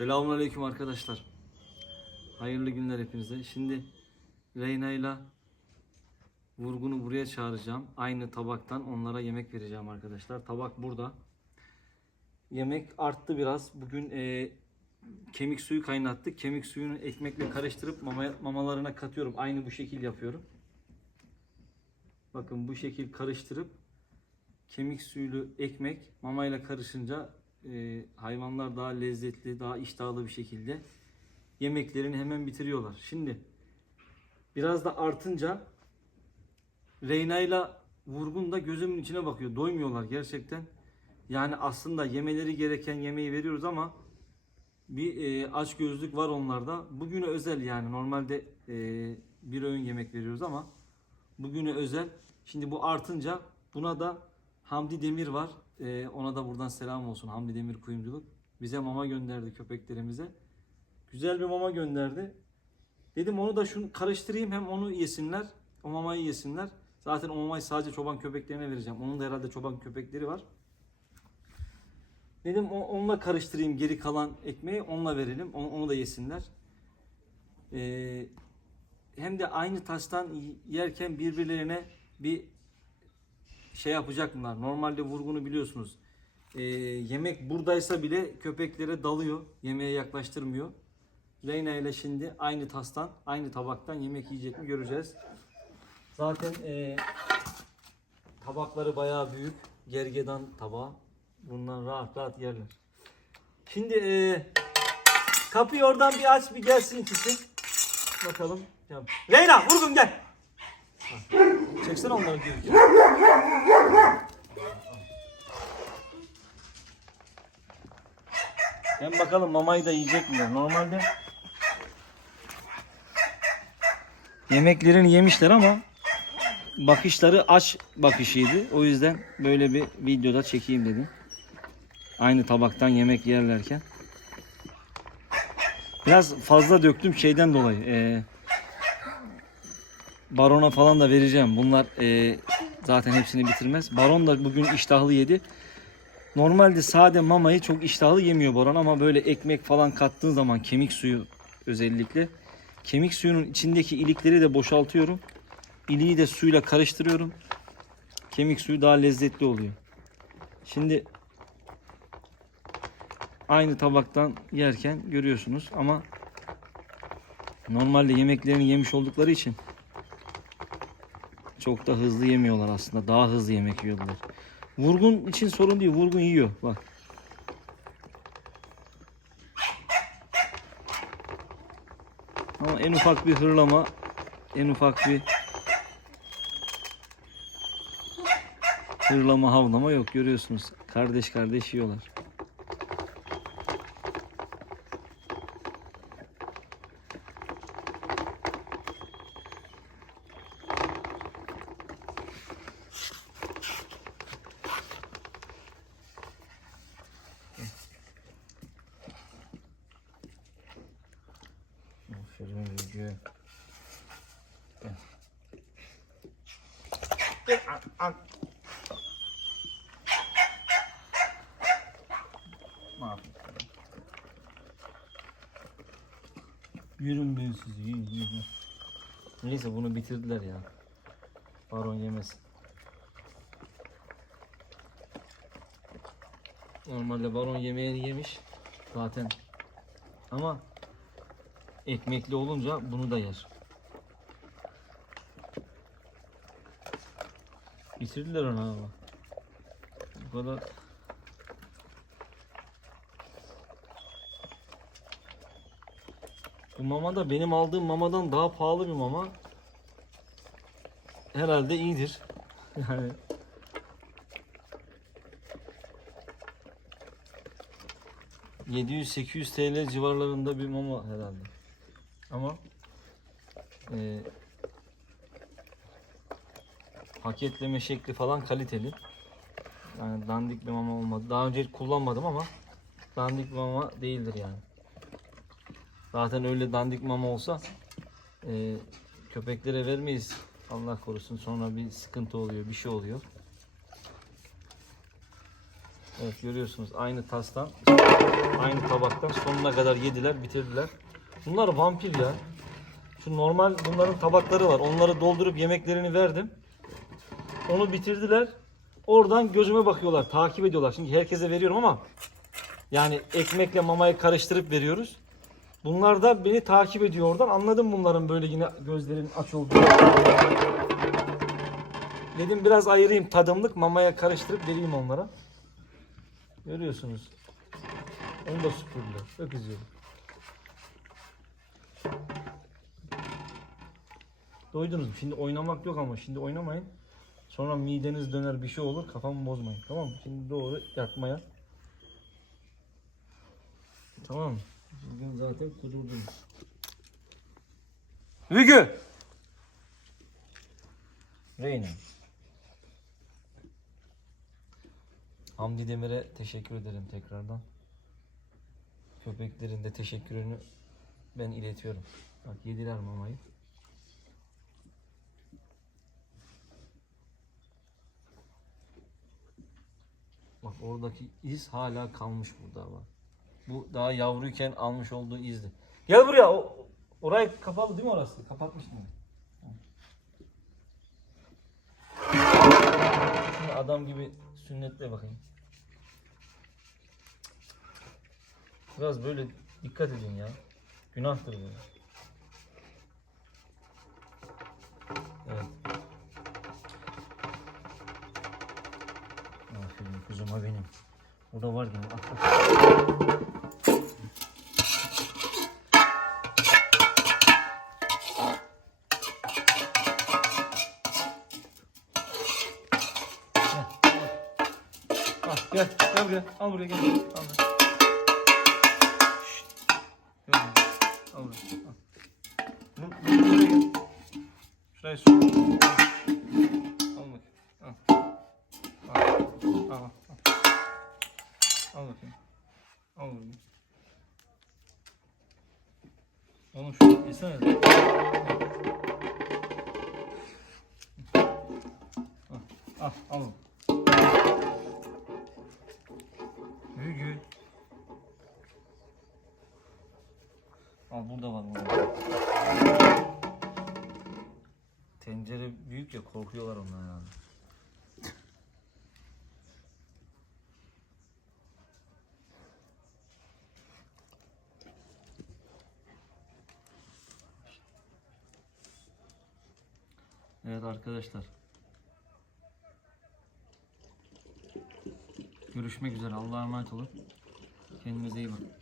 Selamünaleyküm arkadaşlar. Hayırlı günler hepinize. Şimdi Reyna ile Vurgun'u buraya çağıracağım. Aynı tabaktan onlara yemek vereceğim arkadaşlar. Tabak burada. Yemek arttı biraz. Bugün e, kemik suyu kaynattık. Kemik suyunu ekmekle karıştırıp mama, mamalarına katıyorum. Aynı bu şekil yapıyorum. Bakın bu şekil karıştırıp kemik suylu ekmek mamayla karışınca e, hayvanlar daha lezzetli, daha iştahlı bir şekilde yemeklerini hemen bitiriyorlar. Şimdi biraz da artınca Reyna'yla Vurgun da gözümün içine bakıyor. Doymuyorlar gerçekten. Yani aslında yemeleri gereken yemeği veriyoruz ama bir e, aç gözlük var onlarda. Bugüne özel yani normalde e, bir öğün yemek veriyoruz ama bugüne özel. Şimdi bu artınca buna da Hamdi Demir var. E, ona da buradan selam olsun Hamdi Demir kuyumculuk. Bize mama gönderdi köpeklerimize. Güzel bir mama gönderdi. Dedim onu da şunu karıştırayım hem onu yesinler. O mamayı yesinler. Zaten o mamayı sadece çoban köpeklerine vereceğim. Onun da herhalde çoban köpekleri var. Dedim onunla karıştırayım geri kalan ekmeği onunla verelim. Onu, onu da yesinler. Ee, hem de aynı taştan yerken birbirlerine bir şey yapacak bunlar. Normalde vurgunu biliyorsunuz. Ee, yemek buradaysa bile köpeklere dalıyor. Yemeğe yaklaştırmıyor. Reyna ile şimdi aynı tastan, aynı tabaktan yemek yiyecek mi göreceğiz. Zaten ee, tabakları bayağı büyük. Gergedan tabağı. Bundan rahat rahat yerler. Şimdi ee, kapıyı oradan bir aç bir gelsin ikisi. Bakalım. Reyna vurgun gel. Ha, Çeksene onları geri. Hem bakalım mamayı da yiyecek mi? Normalde yemeklerini yemişler ama bakışları aç bakışıydı. O yüzden böyle bir videoda çekeyim dedim. Aynı tabaktan yemek yerlerken. Biraz fazla döktüm şeyden dolayı. Ee, barona falan da vereceğim. Bunlar ee, zaten hepsini bitirmez. Baron da bugün iştahlı yedi. Normalde sade mamayı çok iştahlı yemiyor Baron ama böyle ekmek falan kattığın zaman kemik suyu özellikle kemik suyunun içindeki ilikleri de boşaltıyorum. İliği de suyla karıştırıyorum. Kemik suyu daha lezzetli oluyor. Şimdi aynı tabaktan yerken görüyorsunuz ama normalde yemeklerini yemiş oldukları için çok da hızlı yemiyorlar aslında. Daha hızlı yemek yiyorlar. Vurgun için sorun değil. Vurgun yiyor. Bak. Ama en ufak bir hırlama, en ufak bir hırlama, havlama yok. Görüyorsunuz. Kardeş kardeş yiyorlar. Gel, al, al. Yürün ben sizi yürün yürün. Neyse bunu bitirdiler ya. Baron yemesin. Normalde baron yemeğini yemiş zaten. Ama ekmekli olunca bunu da yer. Bitirdiler onu ama. Bu kadar Bu mama da benim aldığım mamadan daha pahalı bir mama. Herhalde iyidir. Yani ...700-800 TL civarlarında bir mama herhalde. Ama e, paketleme şekli falan kaliteli. Yani dandik bir mama olmadı. Daha önce kullanmadım ama dandik bir mama değildir yani. Zaten öyle dandik mama olsa e, köpeklere vermeyiz. Allah korusun sonra bir sıkıntı oluyor, bir şey oluyor. Evet görüyorsunuz aynı tastan, aynı tabaktan sonuna kadar yediler, bitirdiler. Bunlar vampir ya. Şu normal bunların tabakları var. Onları doldurup yemeklerini verdim. Onu bitirdiler. Oradan gözüme bakıyorlar, takip ediyorlar. Şimdi herkese veriyorum ama yani ekmekle mamayı karıştırıp veriyoruz. Bunlar da beni takip ediyor oradan. Anladım bunların böyle yine gözlerin aç olduğunu. Dedim biraz ayırayım tadımlık mamaya karıştırıp vereyim onlara. Görüyorsunuz. Onu da süpürdüler. Çok üzüyorum. Doydunuz mu? Şimdi oynamak yok ama şimdi oynamayın. Sonra mideniz döner bir şey olur. Kafamı bozmayın. Tamam mı? Şimdi doğru yatmaya. Tamam mı? Bugün zaten kudurdum. Mügü! Reyna. Hamdi Demir'e teşekkür ederim tekrardan. Köpeklerin de teşekkürünü ben iletiyorum. Bak yediler mamayı. Bak oradaki iz hala kalmış burada bak. Bu daha yavruyken almış olduğu izdi. Gel buraya. O, orayı kapalı değil mi orası? Kapatmıştım. Şimdi adam gibi sünnetle bakayım. Biraz böyle dikkat edin ya. Günahtır bu. Evet. Aferin kuzuma benim. O da var ya. ah, ah. Al gel. Gel buraya. Al buraya gel. Al buraya. Şşt. Gel buraya. Al buraya. Al. Bu, bu, buraya gel. Şurayı su. Oğlum şu yesene. Al. Al. Gül gül. Al burada var burada. Tencere büyük ya korkuyorlar onlar yani. Evet arkadaşlar. Görüşmek üzere. Allah'a emanet olun. Kendinize iyi bakın.